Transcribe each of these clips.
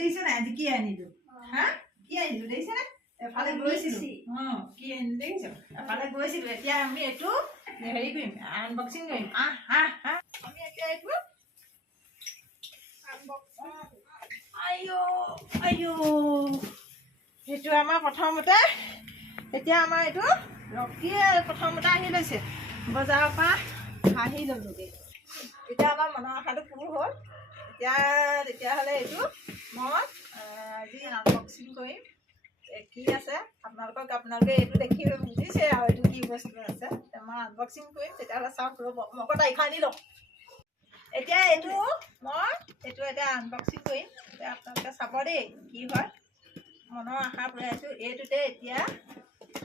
দেখিছে নাই আজি কি আনিলো হা কি আনিলো দেখিছে নে এফালে গৈছিলো কি আনিলো দেখিছ এফালে গৈছিলো এতিয়া আমি এইটো হেৰি কৰিম আনবক্সিং কৰিম আমি এতিয়া এইটো আইও আইও সেইটো আমাৰ প্ৰথমতে এতিয়া আমাৰ এইটো ৰকিয়ে প্ৰথমতে আহি লৈছে বজাৰৰ পৰা আহি ল'লোগে এতিয়া আমাৰ মনৰ আশাটো পূৰ হ'ল তেতিয়াহ'লে এইটো মই আজি আনবক্সিং কৰিম কি আছে আপোনালোকে এইটো দেখি বুজিছে আৰু এইটো কি বস্তু আছে মই আনবক্সিং কৰিম তেতিয়াহ'লে চাওক ৰ'ব মই আকৌ তাৰিখ আনি লওঁ এতিয়া মই এতিয়া আনবক্সিং কৰিম এতিয়া আপোনালোকে চাব দেই কি হয় মনৰ আশা পূৰাইছোঁ এইটোতে এতিয়া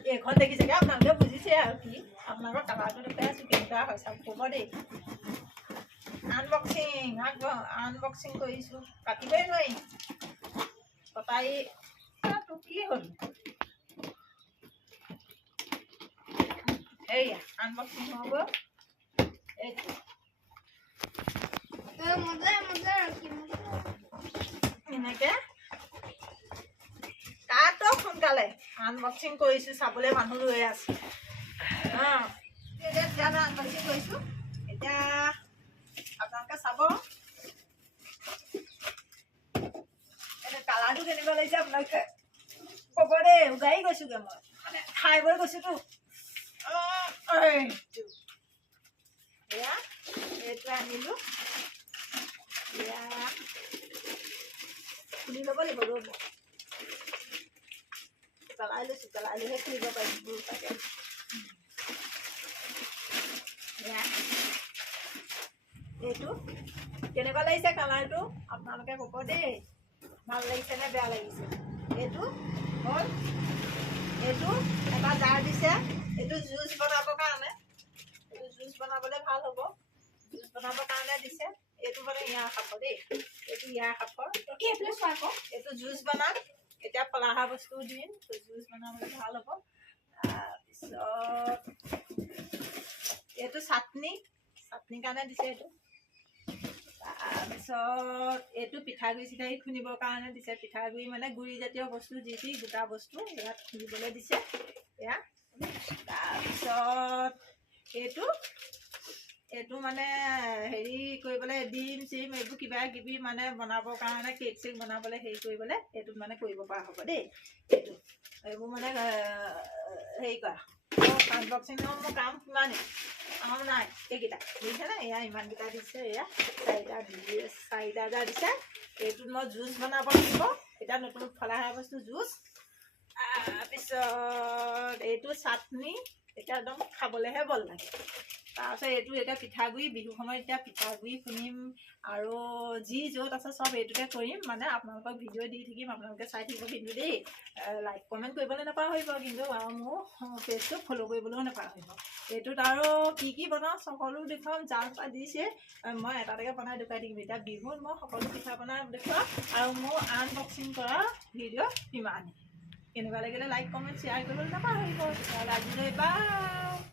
এইখন দেখিছেগৈ আপোনালোকে বুজিছে আৰু কি আপোনালোকৰ কালাৰটো দেখুৱাই আছোঁ কেনেকুৱা হয় চাওক ক'ব দেই আনবক্সিং কৰিছোঁ কাটিবই নোৱাৰিম কটাৰী কি হ'ল এইয়া আনবক্সিং হ'ব এইটো এনেকৈ তাতো সোনকালে আনবক্সিং কৰিছোঁ চাবলৈ মানুহ ৰৈ আছে এতিয়া আমি আনবক্সিং কৰিছোঁ এতিয়া আপোনালোকে চাব কালাৰটো কেনেকুৱা লাগিছে আপোনালোকে ক'ব দেই উগাৰি গৈছোঁগৈ মই মানে খাই বৈ গৈছোঁতো এইটো আনিলোঁ এতিয়া খুলি ল'ব লাগিব ৰ'ব পেলাই লৈহে খুলিব পাৰিম তাকে এইটো কেনেকুৱা লাগিছে কালাৰটো আপোনালোকে ক'ব দেই ভাল লাগিছে নে বেয়া লাগিছে এইটো হ'ল এইটো এটা জাৰ দিছে এইটো জুচ বনাবৰ কাৰণে এইটো জুচ বনাবলৈ ভাল হ'ব জুচ বনাবৰ কাৰণে দিছে এইটো মানে ইয়াৰ সাফৰ দেই এইটো ইয়াৰ সাফৰ এইটো জুচ বনাম এতিয়া ফলাহা বস্তু দিম জুচ বনাবলৈ ভাল হ'ব তাৰপিছত এইটো চাটনিৰ কাৰণে দিছে এইটো তাৰপিছত এইটো পিঠাগুড়ি চিঠাগুড়ি খুন্দিবৰ কাৰণে দিছে পিঠাগুড়ি মানে গুড়িজাতীয় বস্তু যি গোটা বস্তু ইয়াত খুন্দিবলৈ দিছে এয়া তাৰপিছত এইটো মানে হেৰি কৰিবলৈ ডিম চিম এইবোৰ কিবা কিবি মানে বনাবৰ কাৰণে কেক চেক বনাবলৈ হেৰি কৰিবলৈ এইটোত মানে কৰিব পৰা হ'ব দেই এইটো এইবোৰ মানে হেৰি কৰা আনবক্সিঙৰ মোৰ কাম কিমানেই কাম নাই এইকেইটা বুজিছেনে এয়া ইমানকেইটা দিছে এয়া চাৰিটা দিছে এইটোত মই জুচ বনাব লাগিব এতিয়া নতুন ফলাহা বস্তু জুচ তাৰপিছত এইটো চাটনি এতিয়া একদম খাবলৈহে বল লাগে তাৰপিছত এইটো এতিয়া পিঠাগুড়ি বিহু সময়ত এতিয়া পিঠাগুড়ি খুন্দিম আৰু যি য'ত আছে চব এইটোতে কৰিম মানে আপোনালোকক ভিডিঅ' দি থাকিম আপোনালোকে চাই থাকিব কিন্তু দেই লাইক কমেণ্ট কৰিবলৈ নাপাহৰিব কিন্তু আৰু মোৰ পেজটো ফ'ল' কৰিবলৈও নাপাহৰিব এইটোত আৰু কি বনাওঁ সকলো দেখুৱাম যাৰ পৰা দিছে মই এটা বনাই দেখুৱাই থাকিম এতিয়া বিহুত মই সকলো পিঠা বনাই দেখুৱাম আৰু মোৰ আনবক্সিং কৰা ভিডিঅ' ইমানেই কেনেকুৱা লাগিলে লাইক কমেণ্ট শ্বেয়াৰ কৰিবলৈ নাপাহৰিব আজিলৈ বাই